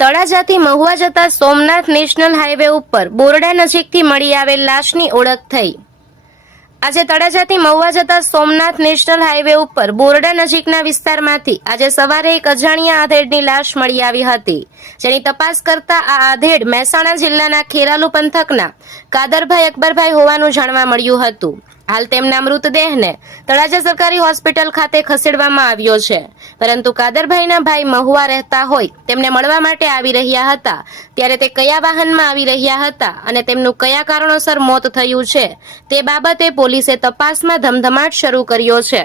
તળાજાથી મહુવા જતા Somnath national highway ઉપર બોરડા નજીકથી મળી આવેલ લાશની ઓળખ થઈ. આજે તળાજાથી મહુવા જતા સોમનાથ નેશનલ હાઈવે ઉપર બોરડા નજીકના વિસ્તારમાંથી આજે સવારે એક અજાણ્યા આધેડની લાશ મળી આવી હતી. જેની તપાસ કરતા આ આધેડ મહેસાણા જિલ્લાના ખેરાલુ પંથકના કાદરભાઈ અકબરભાઈ હોવાનું જાણવા મળ્યું હતું. હાલ તેમના મૃતદેહને તળાજા સરકારી હોસ્પિટલ ખાતે ખસેડવામાં આવ્યો છે. પરંતુ કાદરભાઈના ભાઈ મહુવા રહેતા હોય, તેમને મળવા માટે આવી રહ્યા હતા. ત્યારે તે કયા વાહનમાં આવી રહ્યા હતા અને તેમનું કયા કારણોસર મોત થયું છે, તે બાબતે પોલીસે તપાસમાં ધમધમાટ શરૂ કર્યો છે.